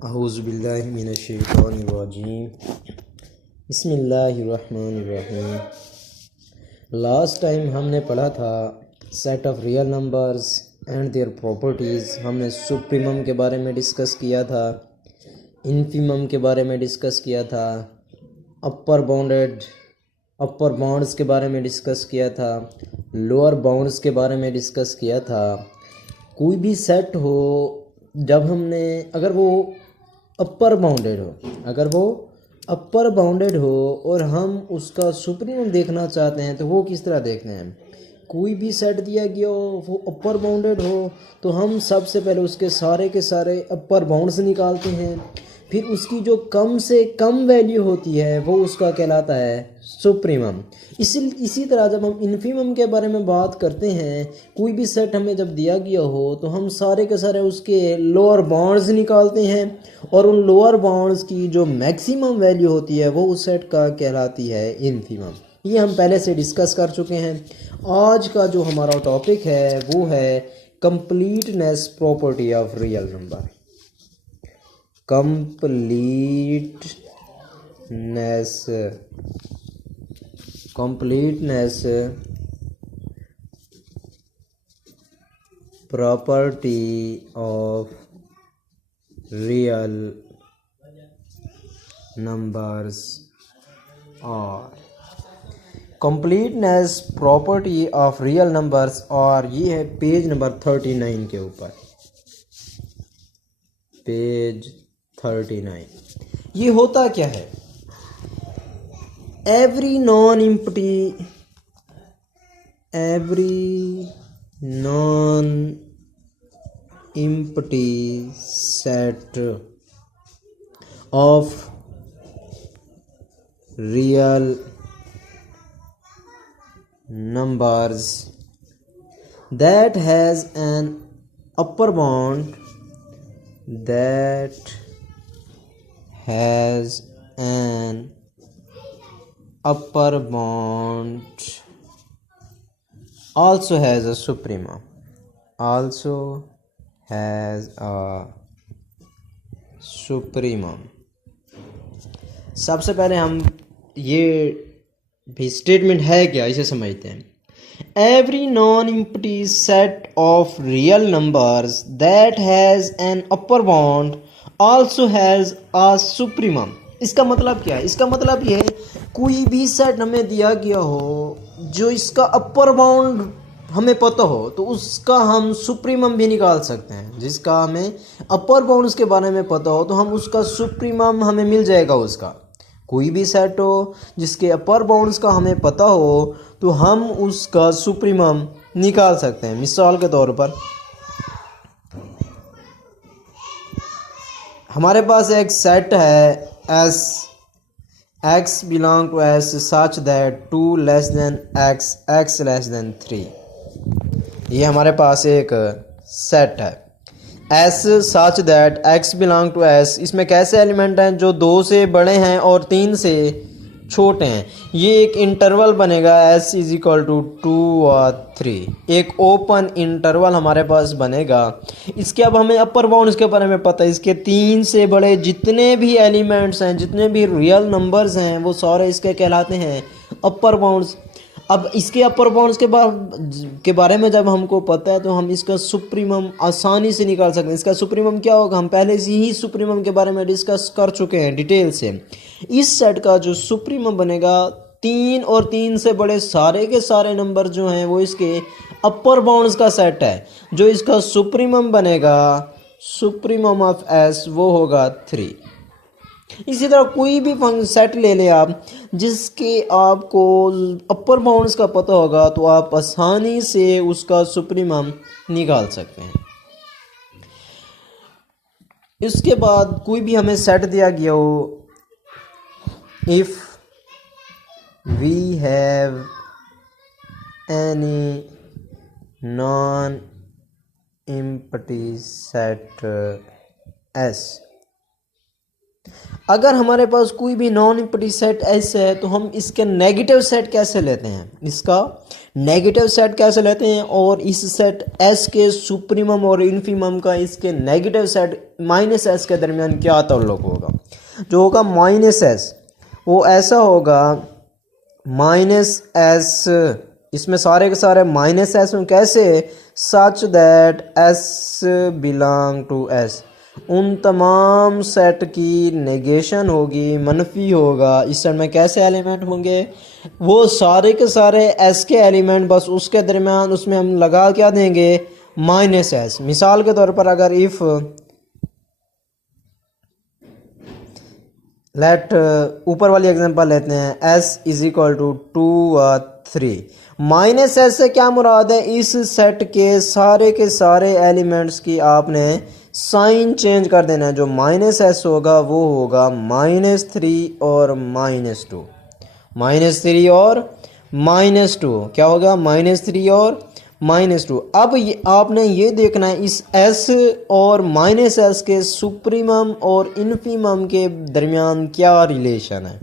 अऊज़ुबिल्लाहि मिनश्शैतानिर्रजीम बिस्मिल्लाहिर्रहमानिर्रहीम। Last time हमने पढ़ा था set of real numbers and their properties. हमने सुप्रीमम के बारे में डिस्कस किया था, इन्फीमम के बारे में डिस्कस किया था, अपर बाउंड्स के बारे में डिस्कस किया था, लोअर बाउंड्स के बारे में डिस्कस किया था। कोई भी सेट हो, जब हमने अगर वो अपर बाउंडेड हो और हम उसका सुप्रीमम देखना चाहते हैं तो वो किस तरह देखते हैं। कोई भी सेट दिया गया हो, वो अपर बाउंडेड हो, तो हम सबसे पहले उसके सारे के सारे अपर बाउंड्स निकालते हैं। फिर उसकी जो कम से कम वैल्यू होती है वो उसका कहलाता है सुप्रीमम। इसी तरह जब हम इन्फीमम के बारे में बात करते हैं, कोई भी सेट हमें जब दिया गया हो तो हम सारे के सारे उसके लोअर बाउंड्स निकालते हैं और उन लोअर बाउंड्स की जो मैक्सिमम वैल्यू होती है वो उस सेट का कहलाती है इन्फीमम। ये हम पहले से डिस्कस कर चुके हैं। आज का जो हमारा टॉपिक है वो है completeness property of real number. completeness property of real numbers और completeness property of real numbers और ये है पेज नंबर 39 के ऊपर, पेज 39। ये होता क्या है? every non-empty set of real numbers that has an upper bound also has a supremum. सबसे पहले हम ये भी स्टेटमेंट है क्या, इसे समझते हैं। Every non empty set of real numbers that has an upper bound also has a supremum. इसका मतलब क्या है? इसका मतलब ये है, कोई भी सेट हमें दिया गया हो जो इसका अपर बाउंड हमें पता हो तो उसका हम सुप्रीमम भी निकाल सकते हैं। जिसका हमें अपर बाउंड उसके बारे में पता हो तो हम उसका सुप्रीमम हमें मिल जाएगा। उसका कोई भी सेट हो जिसके अपर बाउंड्स का हमें पता हो तो हम उसका सुप्रीमम निकाल सकते हैं। मिसाल के तौर पर हमारे पास एक सेट है S, x belong to S such that 2 less than x, x less than 3। ये हमारे पास एक सेट है S such that x belong to S. इसमें कैसे एलिमेंट हैं? जो 2 से बड़े हैं और 3 से छोटे हैं। ये एक इंटरवल बनेगा s इज इक्वल टू 2 और 3। एक ओपन इंटरवल हमारे पास बनेगा। इसके अब हमें अपर बाउंड के बारे में पता है। इसके 3 से बड़े जितने भी एलिमेंट्स हैं, जितने भी रियल नंबर्स हैं, वो सारे इसके कहलाते हैं अपर बाउंड्स। अब इसके अपर बाउंड्स के बारे में जब हमको पता है तो हम इसका सुप्रीमम आसानी से निकाल सकते हैं। इसका सुप्रीमम क्या होगा? हम पहले से ही सुप्रीमम के बारे में डिस्कस कर चुके हैं डिटेल से। इस सेट का जो सुप्रीमम बनेगा, 3 और 3 से बड़े सारे के सारे नंबर जो हैं वो इसके अपर बाउंड्स का सेट है। जो इसका सुप्रीमम बनेगा, सुप्रीमम ऑफ एस, वो होगा 3। इसी तरह कोई भी सेट ले लें आप जिसके आपको अपर बाउंड्स का पता होगा तो आप आसानी से उसका सुप्रीमम निकाल सकते हैं। इसके बाद कोई भी हमें सेट दिया गया हो, if we have any non empty set S, अगर हमारे पास कोई भी नॉन एम्प्टी सेट एस है तो हम इसके नेगेटिव सेट कैसे लेते हैं, इसका नेगेटिव सेट कैसे लेते हैं, और इस सेट एस के सुप्रीमम और इन्फीमम का इसके नेगेटिव सेट माइनस एस के दरमियान क्या ताल्लुक होगा। जो होगा माइनस एस वो ऐसा होगा माइनस एस, इसमें सारे के सारे माइनस एस में कैसे, such that S belong to S, उन तमाम सेट की नेगेशन होगी, मनफी होगा। इस सेट में कैसे एलिमेंट होंगे, वो सारे के सारे एस के एलिमेंट, बस उसके दरमियान उसमें हम लगा क्या देंगे, माइनस एस। मिसाल के तौर पर अगर इफ़ लेट ऊपर वाली एग्जांपल लेते हैं, s is equal to 2 3, minus S से क्या मुराद है, इस सेट के सारे एलिमेंट्स की आपने साइन चेंज कर देना है। जो माइनस एस होगा वो होगा -3 और -2, -3 और -2 क्या होगा, -3 और -2। अब ये आपने ये देखना है इस s और माइनस एस के सुप्रीमम और इन्फीमम के दरमियान क्या रिलेशन है।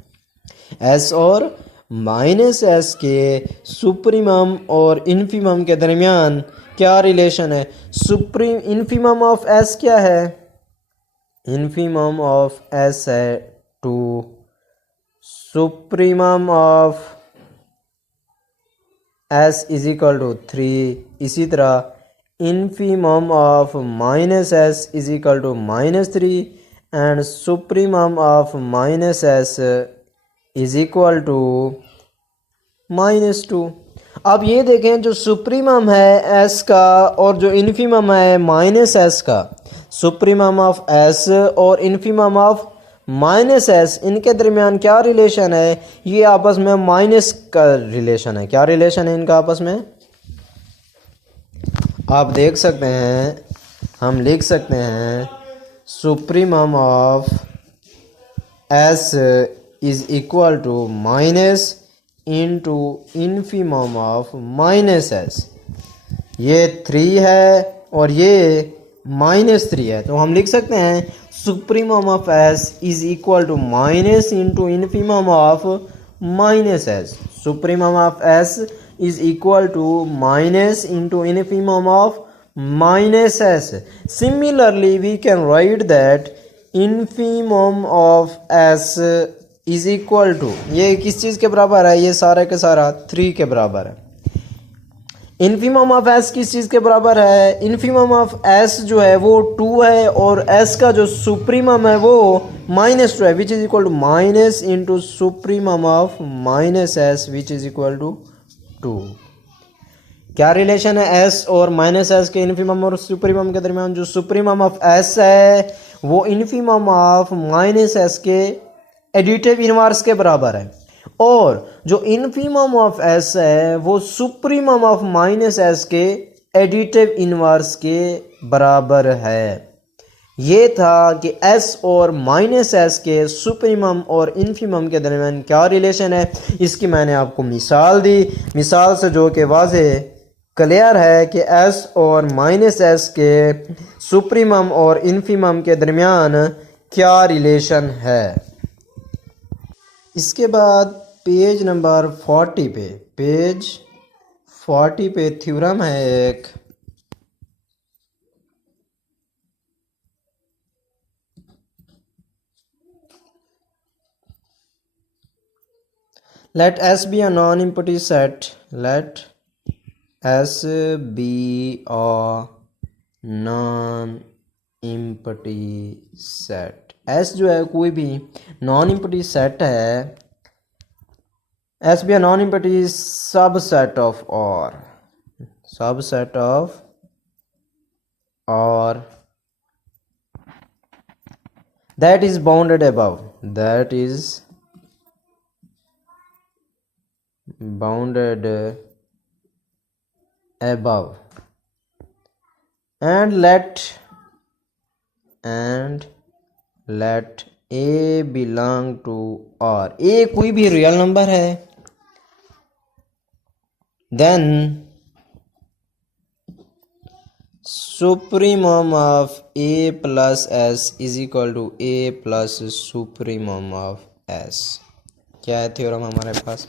s और माइनस एस के सुप्रीमम और इन्फीमम के दरमियान क्या रिलेशन है। सुप्रीम इन्फीमम ऑफ s क्या है, इन्फीमम ऑफ s है 2, supremum of s is equal to 3। इसी तरह infimum of minus S is equal to -3 and supremum of minus S is equal to -2। अब ये देखें जो सुप्रीमम है s का और जो इन्फीमम है माइनस एस का, सुप्रीमम ऑफ s और इन्फीमम ऑफ माइनस एस, इनके दरमियान क्या रिलेशन है, ये आपस में माइनस का रिलेशन है। क्या रिलेशन है इनका आपस में, आप देख सकते हैं, हम लिख सकते हैं supremum of S is equal to minus into infimum of minus S. ये 3 है और ये -3 है, तो हम लिख सकते हैं supremum of S is equal to minus into infimum of minus S. Supremum of S is equal to minus into infimum of minus S. Similarly we can write that infimum of S is equal to, ये किस चीज़ के बराबर है, ये सारा के सारा 3 के बराबर है। इन्फीमम ऑफ एस किस चीज़ के बराबर है, इन्फीमम ऑफ एस जो है वो 2 है और एस का जो सुप्रीमम है वो -2 है, which is equal to minus into supremum of minus S which is equal to 2। क्या रिलेशन है एस और माइनस एस के इन्फीमम और सुप्रीमम के दरमियान। जो सुप्रीमम ऑफ एस है वो इन्फीमम ऑफ माइनस एस के एडिटिव इनवर्स के बराबर है, और जो इन्फीमम ऑफ एस है वो सुप्रीमम ऑफ माइनस एस के एडिटिव इनवर्स के बराबर है। ये था कि एस और माइनस एस के सुप्रीमम और इन्फीमम के दरमियान क्या रिलेशन है। इसकी मैंने आपको मिसाल दी, मिसाल से जो कि वाज़ेह क्लियर है कि एस और माइनस एस के सुप्रीमम और इन्फीमम के दरमियान क्या रिलेशन है। इसके बाद पेज नंबर 40 पे, पेज 40 पे थ्योरम है एक, let S be a non-empty set, let S be a non-empty set। S जो है कोई भी नॉन एम्प्टी सेट है, S be a non-empty subset of R, subset of R that is bounded above, that is bounded above, and let A belong to R, A कोई भी real number है, then supremum of A plus S is equal to A plus supremum of S. क्या है theorem हमारे पास?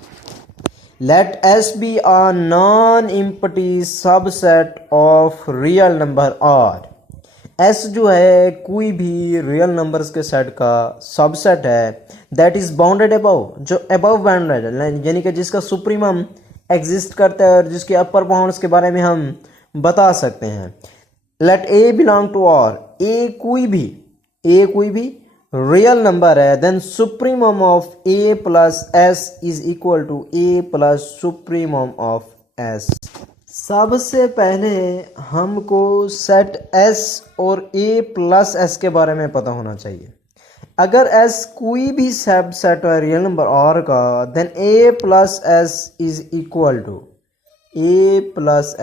Let S be a non empty subset of real number R. S जो है कोई भी रियल नंबर्स के सेट का सबसेट है दैट इज बाउंडेड अबव, जो अबव बाउंडेड है, यानी कि जिसका सुप्रीमम एग्जिस्ट करता है और जिसके अपर बाउंड्स के बारे में हम बता सकते हैं। Let A belong to R, A कोई भी रियल नंबर है, then supremum of A plus S is equal to A plus supremum of S. सबसे पहले हमको सेट एस और ए प्लस एस के बारे में पता होना चाहिए। अगर एस कोई भी सब सेट है रियल नंबर आर का, then A plus S is equal to A plus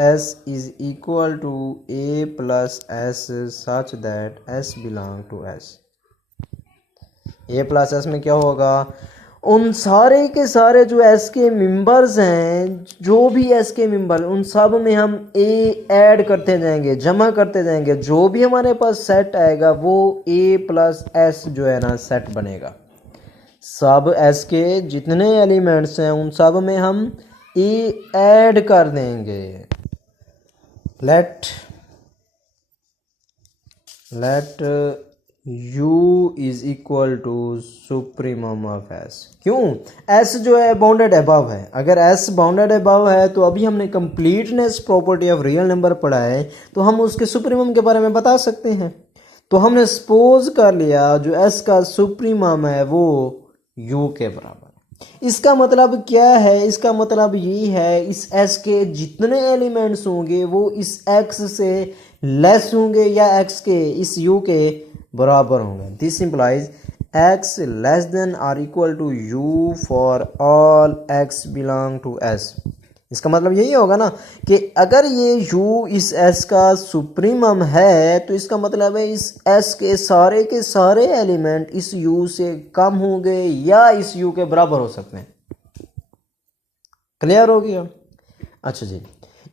S such that S belong to S. A plus S में क्या होगा? उन सारे के सारे जो एस के मेंबर्स हैं, जो भी एस के मेंबर, उन सब में हम ए ऐड करते जाएंगे, जमा करते जाएंगे। जो भी हमारे पास सेट आएगा वो ए प्लस एस जो है ना सेट बनेगा। सब एस के जितने एलिमेंट्स हैं उन सब में हम ए ऐड कर देंगे। Let u is equal to supremum of S. क्यों? एस जो है बाउंडेड अबव है। अगर एस बाउंडेड अबव है तो अभी हमने completeness property of real number पढ़ा है, तो हम उसके सुप्रीमम के बारे में बता सकते हैं। तो हमने सपोज कर लिया जो एस का सुप्रीमम है वो u के बराबर। इसका मतलब क्या है? इसका मतलब ये है इस एस के जितने एलिमेंट्स होंगे वो इस एक्स से लेस होंगे या एक्स के इस u के बराबर होंगे। This implies X less than or equal to U for all X belong to S. इसका मतलब यही होगा ना कि अगर ये u इस s का सुप्रीमम है तो इसका मतलब है इस s के सारे एलिमेंट इस u से कम होंगे या इस u के बराबर हो सकते हैं। क्लियर हो गया? अच्छा जी,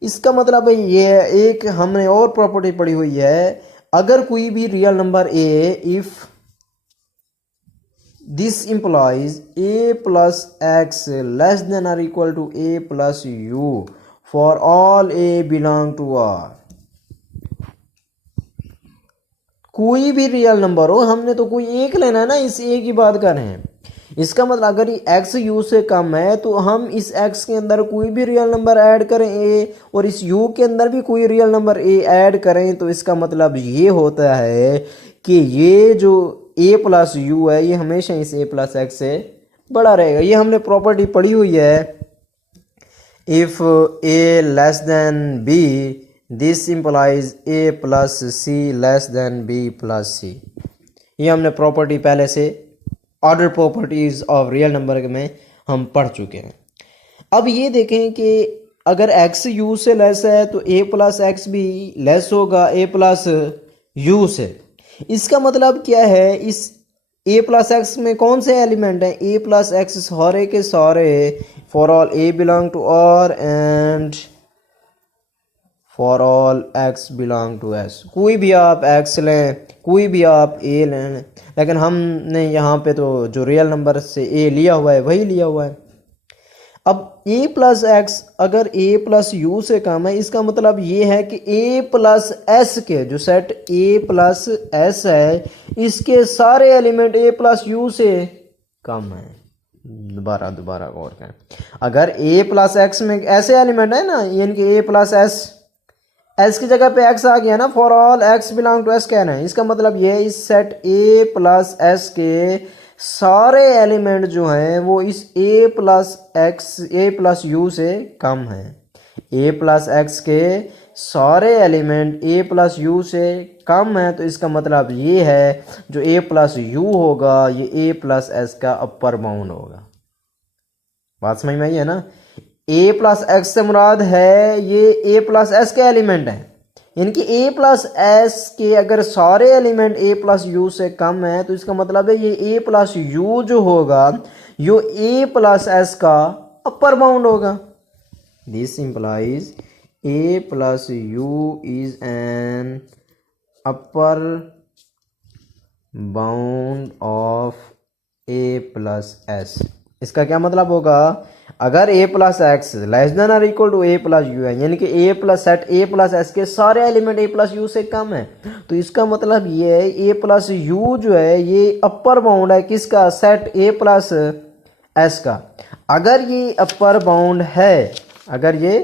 इसका मतलब है ये एक हमने और प्रॉपर्टी पढ़ी हुई है। अगर कोई भी real number a, if this implies a plus X less than or equal to a plus U for all a belong to r। कोई भी रियल नंबर हो, हमने तो कोई एक लेना है ना, इस a की बात कर रहे हैं। इसका मतलब अगर ये x u से कम है तो हम इस x के अंदर कोई भी रियल नंबर ऐड करें a, और इस u के अंदर भी कोई रियल नंबर a ऐड करें, तो इसका मतलब ये होता है कि ये जो a प्लस यू है ये हमेशा इस a प्लस एक्स से बड़ा रहेगा। ये हमने प्रॉपर्टी पढ़ी हुई है। If a less than b, this implies a plus c less than b plus c। ये हमने प्रॉपर्टी पहले से order properties of real number में हम पढ़ चुके हैं। अब ये देखें कि अगर x u से लेस है तो a प्लस एक्स भी लेस होगा a प्लस u से। इसका मतलब क्या है? इस a प्लस एक्स में कौन से एलिमेंट हैं? a प्लस एक्स सारे के सारे for all a belong to r and for all x belong to s। कोई भी आप x लें, कोई भी आप a लें, लेकिन हमने यहाँ पे तो जो रियल नंबर से a लिया हुआ है वही लिया हुआ है। अब a प्लस एक्स अगर a प्लस यू से कम है, इसका मतलब ये है कि a प्लस एस के जो सेट a प्लस एस है इसके सारे एलिमेंट a प्लस यू से कम है। दोबारा गौर करें, अगर a प्लस एक्स में ऐसे एलिमेंट है ना, यानी कि a प्लस एस की जगह पे x आ गया ना, for all x belong to s कहना है। इसका मतलब ये है इस सेट a प्लस एस के सारे एलिमेंट जो हैं वो इस a प्लस यू से कम हैं। a प्लस एक्स के सारे एलिमेंट a प्लस यू से कम है, तो इसका मतलब ये है जो a प्लस यू होगा ये a प्लस एस का अपर बाउंड होगा। बात समझ में आई है ना? a प्लस एक्स से मुराद है ये a प्लस एस के एलिमेंट हैं, यानी कि a प्लस एस के अगर सारे एलिमेंट a प्लस यू से कम है तो इसका मतलब है ये a प्लस यू जो होगा ये a प्लस एस का अपर बाउंड होगा। This implies A plus U is an upper bound of A plus S. इसका क्या मतलब होगा, अगर A plus X less than और equal to A plus U है, यानी कि A plus set A plus S के सारे एलिमेंट ए प्लस यू से कम है, तो इसका मतलब ये है ए प्लस यू जो है ये अपर बाउंड है किसका, सेट ए प्लस एस का। अगर ये अपर बाउंड है, अगर ये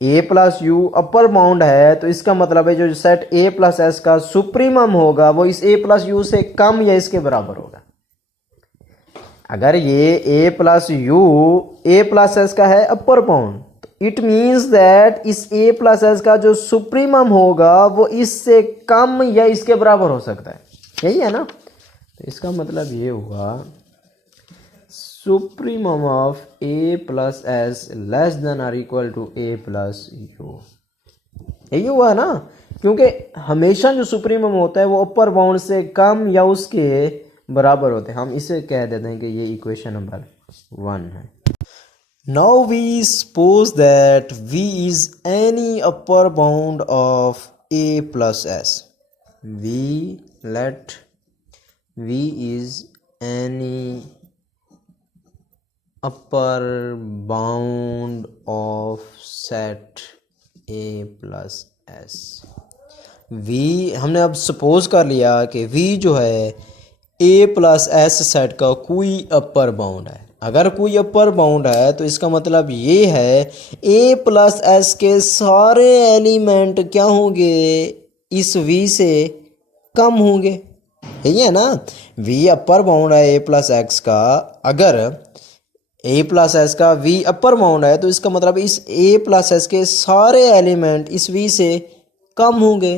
A plus you upper bound है, तो इसका मतलब है जो सेट ए प्लस एस का सुप्रीमम होगा वो इस ए प्लस यू से कम या इसके बराबर होगा। अगर ये A plus U A plus S का है अपर बाउंड, तो इट मीन्स दैट इस ए प्लस एस का जो सुप्रीमम होगा वो इससे कम या इसके बराबर हो सकता है, यही है ना। तो इसका मतलब ये हुआ supremum of A plus S less than और equal to A plus U, यही हुआ ना, क्योंकि हमेशा जो सुप्रीमम होता है वो अपर बाउंड से कम या उसके बराबर होते हैं। हम इसे कह देते हैं कि ये इक्वेशन नंबर 1 है। Now we suppose that v is any upper bound of a plus S. Let v is any upper bound of set a plus S. v हमने अब सपोज कर लिया कि v जो है ए प्लस एस सेट का कोई upper bound है। अगर कोई अपर बाउंड है तो इसका मतलब ये है ए प्लस एस के सारे एलिमेंट क्या होंगे, इस वी से कम होंगे, यही है ना। वी अपर बाउंड है ए प्लस एक्स का, अगर ए प्लस एस का वी अपर बाउंड है तो इसका मतलब इस ए प्लस एस के सारे एलिमेंट इस वी से कम होंगे।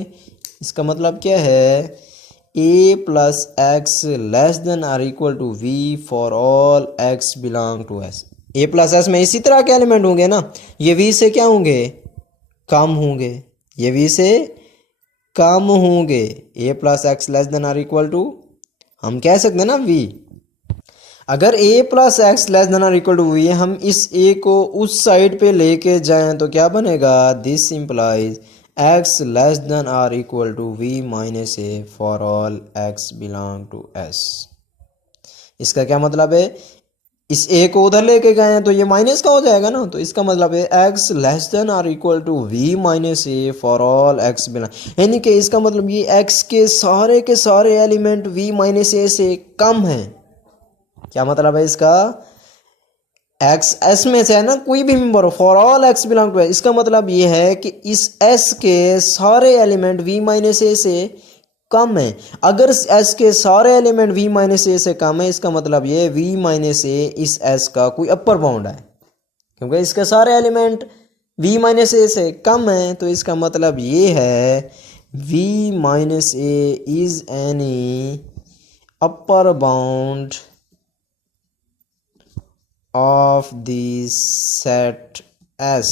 इसका मतलब क्या है, A plus X less than और equal to V for all X belong to S. A plus S में इसी तरह के एलिमेंट होंगे ना, ये वी से क्या होंगे, कम होंगे, ये वी से कम होंगे। ए प्लस एक्स लेस देन और इक्वल टू, हम कह सकते हैं ना वी। अगर A plus X less than और इक्वल टू वी, हम इस ए को उस साइड पे लेके जाएं तो क्या बनेगा, this implies X less than और equal to V minus A for all X belong to S. इसका क्या मतलब है, इस ए को उधर लेके गए हैं तो ये माइनस का हो जाएगा ना, तो इसका मतलब है एक्स लेस देन और equal to V minus A for all X belong, यानी कि इसका मतलब ये एक्स के सारे एलिमेंट वी माइनस ए से कम है। क्या मतलब है इसका, एक्स एस में से है ना कोई भी मेंबर हो, for all X belong to S, इसका मतलब ये है कि इस एस के सारे एलिमेंट वी माइनस ए से कम है। अगर एस के सारे एलिमेंट वी माइनस ए से कम है, इसका मतलब ये वी माइनस ए इस एस का कोई अपर बाउंड है, क्योंकि इसके सारे एलिमेंट वी माइनस ए से कम है। तो इसका मतलब ये है V minus A is any upper bound of the set S,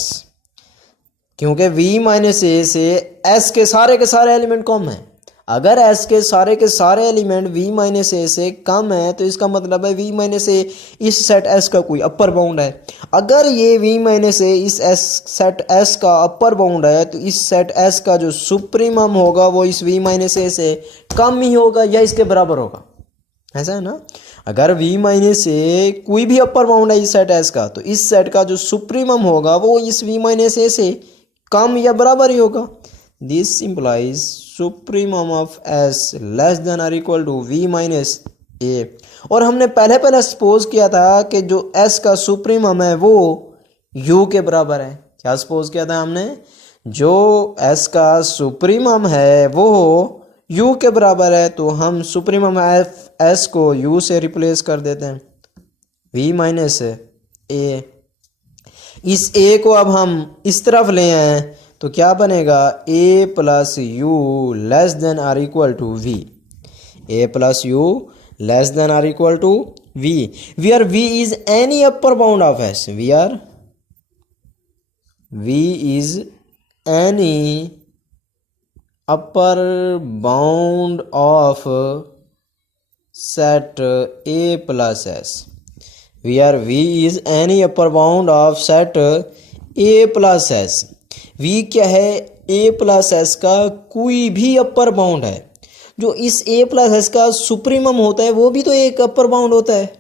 क्योंकि v माइनस ए से s के सारे एलिमेंट कम है। अगर s के सारे एलिमेंट v माइनस ए से कम है तो इसका मतलब है v माइनस ए इस सेट s का कोई अपर बाउंड है। अगर ये v माइनस ए इस सेट s का अपर बाउंड है तो इस सेट s का जो सुप्रीमम होगा वो इस v माइनस ए से कम ही होगा या इसके बराबर होगा, ऐसा है ना। अगर v माइनस ए कोई भी अपर बाउंड है इस सेट s का, तो इस सेट का जो सुप्रीमम होगा वो इस v माइनस ए से कम या बराबर ही होगा। This implies supremum of s less than और इक्वल टू v माइनस ए। और हमने पहले सपोज किया था कि जो s का सुप्रीमम है वो u के बराबर है। क्या सपोज किया था हमने, जो s का सुप्रीमम है वो u के बराबर है, तो हम सुप्रीमम s को u से रिप्लेस कर देते हैं, v माइनस ए। इस a को अब हम इस तरफ ले आए तो क्या बनेगा, a plus U less than और equal to v, a plus U less than और equal to v, where v is any upper bound of s, v is any upper bound of set a plus s, where v is any upper bound of set a plus s, V क्या है, A plus S का कोई भी upper bound है। जो इस A plus S का supremum होता है वो भी तो एक अपर बाउंड होता है।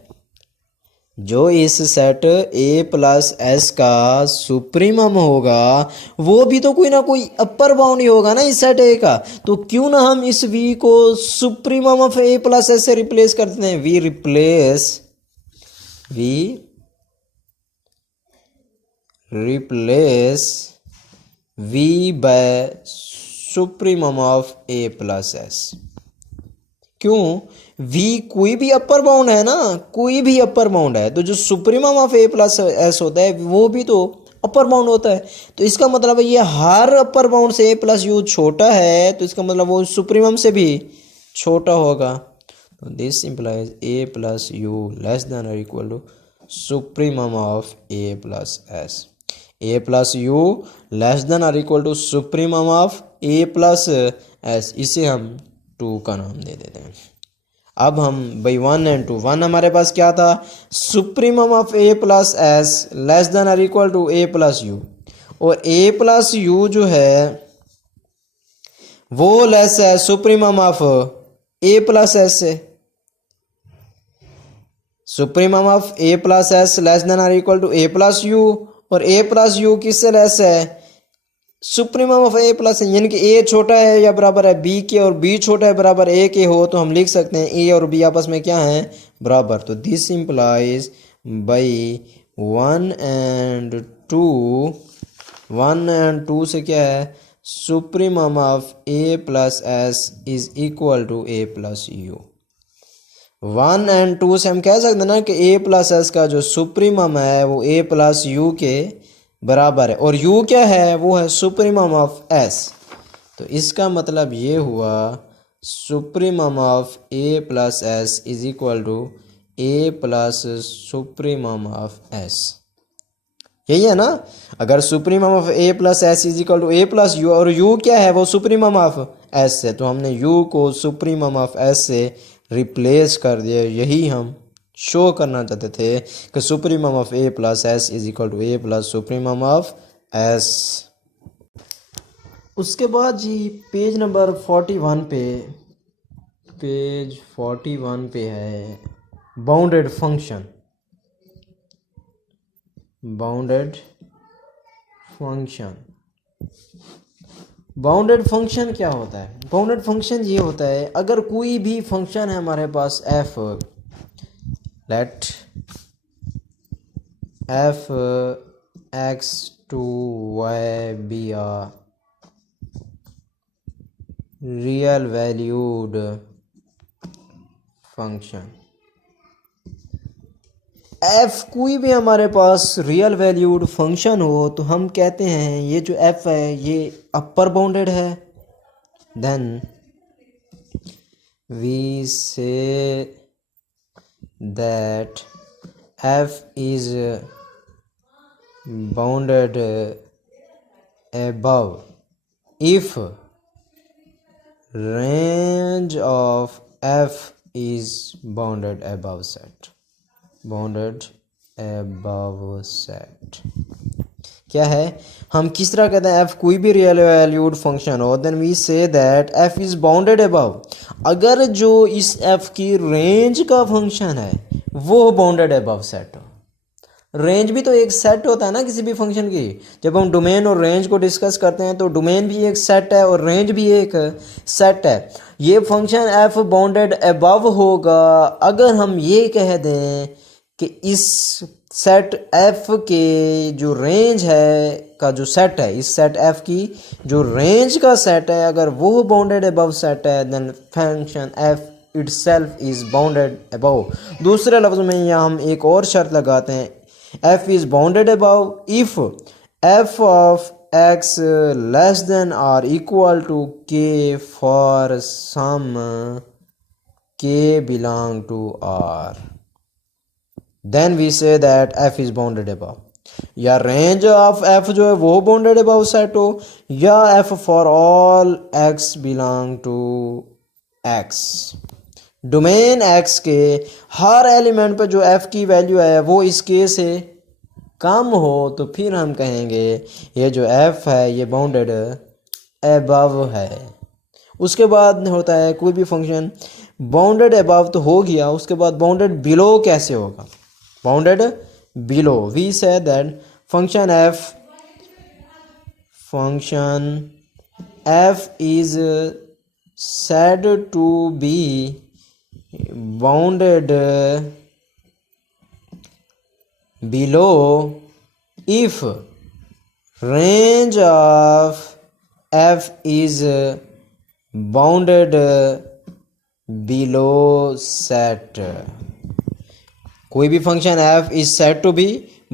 जो इस सेट ए प्लस एस का सुप्रीमम होगा वो भी तो कोई ना कोई अपर बाउंड ही होगा ना इस सेट ए का। तो क्यों ना हम इस वी को supremum of A plus S से रिप्लेस कर देते हैं। V replace V by supremum of A plus S. क्यों, वी कोई भी अपर बाउंड है ना, कोई भी अपर बाउंड है, तो जो supremum of A plus S होता है वो भी तो अपर बाउंड होता है। तो इसका मतलब है ये हर अपर बाउंड से ए प्लस यू छोटा है, तो इसका मतलब वो सुप्रीमम से भी छोटा होगा। तो this implies A plus U less than और equal to supremum of A plus S. A plus U less than और equal to supremum of A plus S. इसे हम 2 का नाम दे देते हैं। अब हम बाई 1 एंड 2, 1 हमारे पास क्या था, supremum of A plus S less than और equal to A plus U, और ए प्लस यू जो है वो लेस है supremum of A plus S से। Supremum of A plus S less than और equal to A plus U, और A plus U किससे लेस है, सुप्रीमम ऑफ ए प्लस, यानी कि ए छोटा है या बराबर है बी के और बी छोटा है बराबर ए के हो, तो हम लिख सकते हैं ए और बी आपस में क्या है, बराबर। तो दिस इंप्लाइज बाई 1 एंड 2 से क्या है, supremum of A plus S is equal to A plus U. 1 and 2 से हम कह सकते हैं ना कि ए प्लस एस का जो सुप्रीमम है वो ए प्लस यू के बराबर है, और u क्या है, वो है सुप्रीमम ऑफ s। तो इसका मतलब ये हुआ supremum of a plus S is equal to A plus supremum of s। यही है ना, अगर supremum of a plus S is equal to A plus U, और u क्या है, वो सुप्रीमम ऑफ s है, तो हमने u को सुप्रीमम ऑफ s से रिप्लेस कर दिया। यही हम शो करना चाहते थे कि supremum of A plus S is equal to A plus supremum of S. उसके बाद जी पेज नंबर 41 पे है बाउंडेड फंक्शन। बाउंडेड फंक्शन क्या होता है, बाउंडेड फंक्शन ये होता है अगर कोई भी फंक्शन है हमारे पास f, let f x to y be a real valued function। f कोई भी हमारे पास रियल वैल्यूड फंक्शन हो तो हम कहते हैं ये जो f है ये अपर बाउंडेड है। देन वी से that f is bounded above if range of f is bounded above set। क्या है, हम किस तरह कहते हैं f कोई भी रियल वैल्यूड फंक्शन हो, then we say that f is bounded above, अगर जो इस f की रेंज का फंक्शन है वो बाउंडेड अबव सेट हो। रेंज भी तो एक सेट होता है ना किसी भी फंक्शन की। जब हम डोमेन और रेंज को डिस्कस करते हैं तो डोमेन भी एक सेट है और रेंज भी एक सेट है। ये फंक्शन f बाउंडेड अबव होगा अगर हम ये कह दें कि इस सेट f के जो रेंज है का जो सेट है, इस सेट f की जो रेंज का सेट है अगर वो बाउंडेड अबव सेट है, then function f itself is bounded above। दूसरे लफ्ज़ में यहाँ हम एक और शर्त लगाते हैं, f is bounded above if f of x less than or equal to k for some k belong to R, then we say that f is bounded above। या रेंज ऑफ f जो है वो bounded above set हो, या f for all x belong to x। Domain x के हर element पे जो f की वैल्यू है वो इस k से कम हो तो फिर हम कहेंगे ये जो f है ये बाउंडेड अबव है। उसके बाद होता है कोई भी फंक्शन बाउंडेड अबव तो हो गया, उसके बाद बाउंडेड बिलो कैसे होगा? Bounded below, we say that function f is said to be bounded below if range of f is bounded below set। कोई भी function f is said to be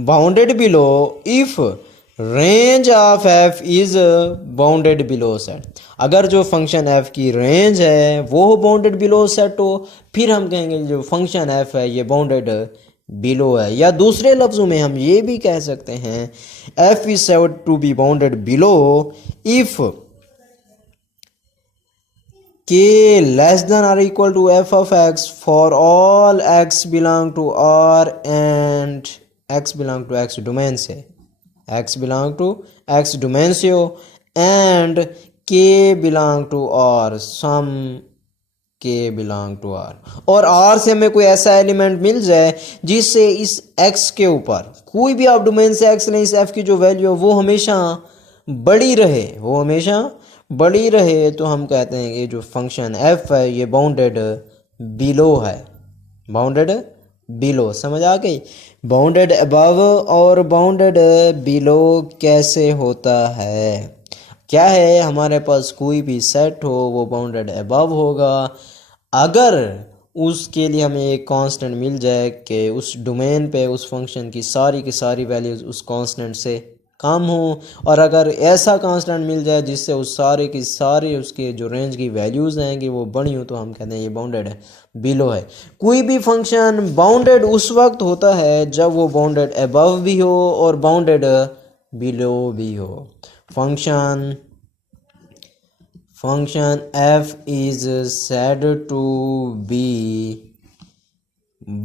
bounded below if range of f is bounded below set। अगर जो function f की range है वो bounded below set हो, फिर हम कहेंगे जो फंक्शन f है ये बाउंडेड बिलो है। या दूसरे लफ्ज़ों में हम ये भी कह सकते हैं f is said to be bounded below if k less than or equal to f of x for all x belong to R and x belong to x domain से, x belong to x domain से हो and k belong to R, some k belong to R, और R से हमें कोई ऐसा element मिल जाए जिससे इस x के ऊपर कोई भी आप डोमेन से x लें, इस f की जो वैल्यू है वो हमेशा बड़ी रहे, वो हमेशा बड़ी रहे, तो हम कहते हैं ये जो फंक्शन f है ये बाउंडेड बिलो है, बाउंडेड बिलो। समझ आ गई? बाउंडेड अबव और बाउंडेड बिलो कैसे होता है? क्या है, हमारे पास कोई भी सेट हो वो बाउंडेड अबव होगा अगर उसके लिए हमें एक कांस्टेंट मिल जाए कि उस डोमेन पे उस फंक्शन की सारी वैल्यूज़ उस कांस्टेंट से कम हो, और अगर ऐसा कांस्टेंट मिल जाए जिससे उस सारे की सारी उसके जो रेंज की वैल्यूज़ आएंगी वो बड़ी हो, तो हम कहते हैं ये बाउंडेड है, बिलो है। कोई भी फंक्शन बाउंडेड उस वक्त होता है जब वो बाउंडेड अबव भी हो और बाउंडेड बिलो भी हो। Function f is said to be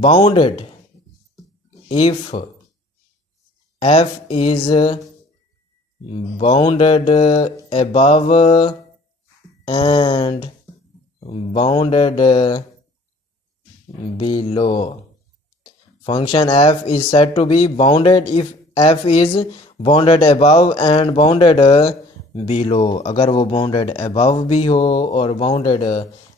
bounded if f is bounded above and bounded below। Function f is said to be bounded if f is bounded above and bounded below। अगर वो bounded above भी हो और bounded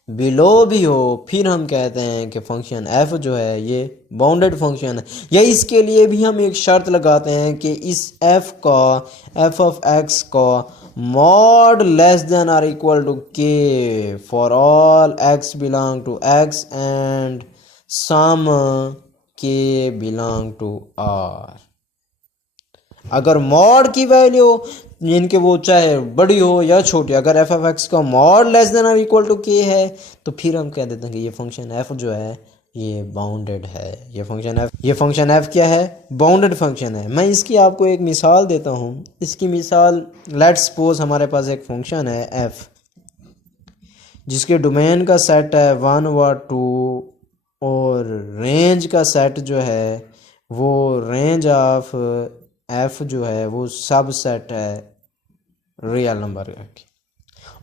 below भी हो, फिर हम कहते हैं कि फंक्शन f जो है ये बाउंडेड फंक्शन है। या इसके लिए भी हम एक शर्त लगाते हैं कि इस f का f ऑफ x का मॉड लेस देन और equal to k for all x belong to x and some k belong to r। अगर मॉड की वैल्यू जिनके वो चाहे बड़ी हो या छोटी, अगर f ऑफ x का मॉड लेस देन और इक्वल टू k है तो फिर हम कह देते हैं कि ये फंक्शन f जो है ये बाउंडेड है। ये फंक्शन f क्या है? बाउंडेड फंक्शन है। मैं इसकी आपको एक मिसाल देता हूँ। इसकी मिसाल, लेट्स सपोज हमारे पास एक फंक्शन है f जिसके डोमेन का सेट है 1 व 2 और रेंज का सेट जो है वो रेंज ऑफ f जो है वो सब सेट है रियल नंबर की।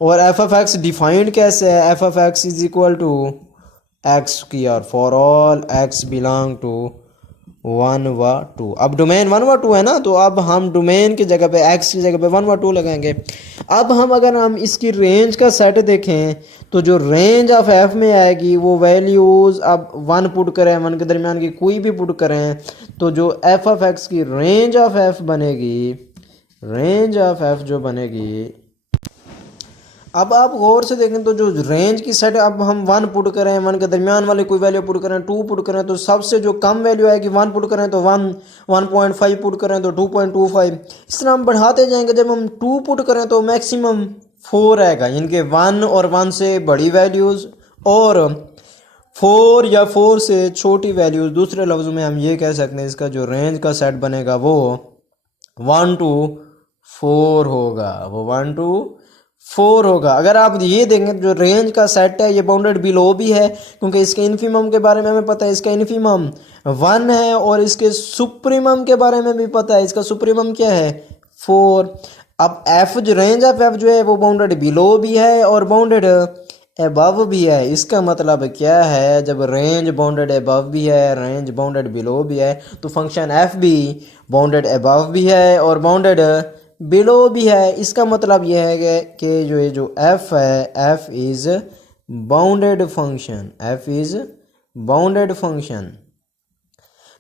और f ऑफ x डिफाइंड कैसे है? f of x is equal to x square for all x belong to 1 व 2। अब डोमेन 1 व 2 है ना, तो अब हम डोमेन की जगह पे x की जगह पे 1 व 2 लगाएंगे। अब अगर हम इसकी रेंज का सेट देखें तो जो रेंज ऑफ f में आएगी वो वैल्यूज़ अब 1 पुट करें, 1 के दरमियान की कोई भी पुट करें तो जो f ऑफ x की रेंज ऑफ f बनेगी, रेंज ऑफ f जो बनेगी, अब आप गौर से देखें तो जो रेंज की सेट अब हम 1 पुट करें, 1 के दरमियान वाले कोई वैल्यू पुट करें, 2 पुट करें तो सबसे जो कम वैल्यू आएगी 1 पुट करें तो 1, 1.5 पुट करें तो 2.25। इस तरह हम बढ़ाते जाएंगे। जब हम 2 पुट करें तो मैक्सिमम 4 आएगा, इनके 1 और 1 से बड़ी वैल्यूज़ और 4 या 4 से छोटी वैल्यूज़। दूसरे लफ्ज़ों में हम ये कह सकते हैं इसका जो रेंज का सेट बनेगा वो 1 to 4 होगा, वो 1 to 4 होगा। अगर आप ये देखें जो रेंज का सेट है ये बाउंडेड बिलो भी है, क्योंकि इसके इन्फीमम के बारे में हमें पता है, इसका इन्फीमम 1 है, और इसके सुप्रीमम के बारे में भी पता है, इसका सुप्रीमम क्या है 4। अब एफ जो रेंज ऑफ एफ जो है वो बाउंडेड बिलो भी है और बाउंडेड एबव भी है। इसका मतलब क्या है, जब रेंज बाउंडेड एबव भी है, रेंज बाउंडेड बिलो भी है, तो फंक्शन एफ भी बाउंडेड एबव भी है और बाउंडेड बिलो भी है। इसका मतलब यह है कि जो ये जो एफ है, F is bounded function, F is bounded function.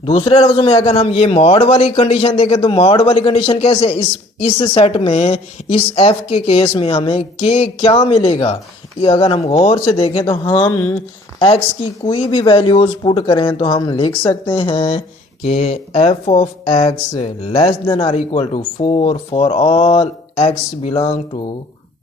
दूसरे लफ्ज़ों में अगर हम ये मॉड वाली कंडीशन देखें तो मॉड वाली कंडीशन कैसे, इस सेट में इस एफ के केस में हमें के क्या मिलेगा, ये अगर हम गौर से देखें तो हम एक्स की कोई भी वैल्यूज़ पुट करें तो हम लिख सकते हैं कि F of X less than or equal to 4 for all X belong to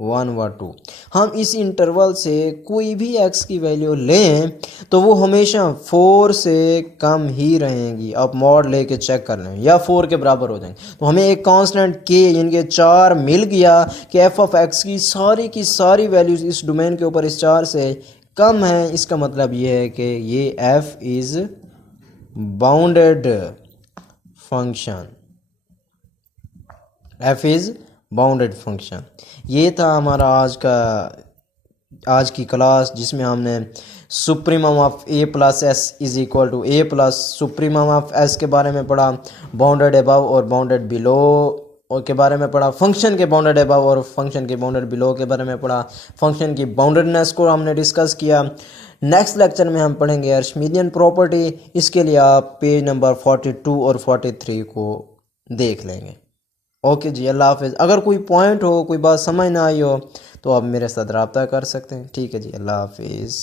1 व 2। हम इस इंटरवल से कोई भी x की वैल्यू लें तो वो हमेशा 4 से कम ही रहेंगी। आप मॉड लेके चेक कर लें, या 4 के बराबर हो जाएंगे। तो हमें एक कांस्टेंट k यानी कि 4 मिल गया कि f ऑफ x की सारी वैल्यूज़ इस डोमेन के ऊपर इस 4 से कम है। इसका मतलब ये है कि ये f is bounded function, f is bounded function. ये था हमारा आज की क्लास, जिसमें हमने supremum of A plus S is equal to A plus supremum of S के बारे में पढ़ा, बाउंडेड अबव और बाउंडेड बिलो के बारे में पढ़ा, फंक्शन के बाउंडेड अबव और फंक्शन के बाउंडेड बिलो के बारे में पढ़ा, फंक्शन की बाउंडेडनेस को हमने डिस्कस किया। नेक्स्ट लेक्चर में हम पढ़ेंगे अर्शमीदियन प्रॉपर्टी। इसके लिए आप पेज नंबर 42 और 43 को देख लेंगे। ओके जी, अल्लाह हाफिज़। अगर कोई पॉइंट हो, कोई बात समझ ना आई हो तो आप मेरे साथ रब्ता कर सकते हैं। ठीक है जी, अल्लाह हाफिज़।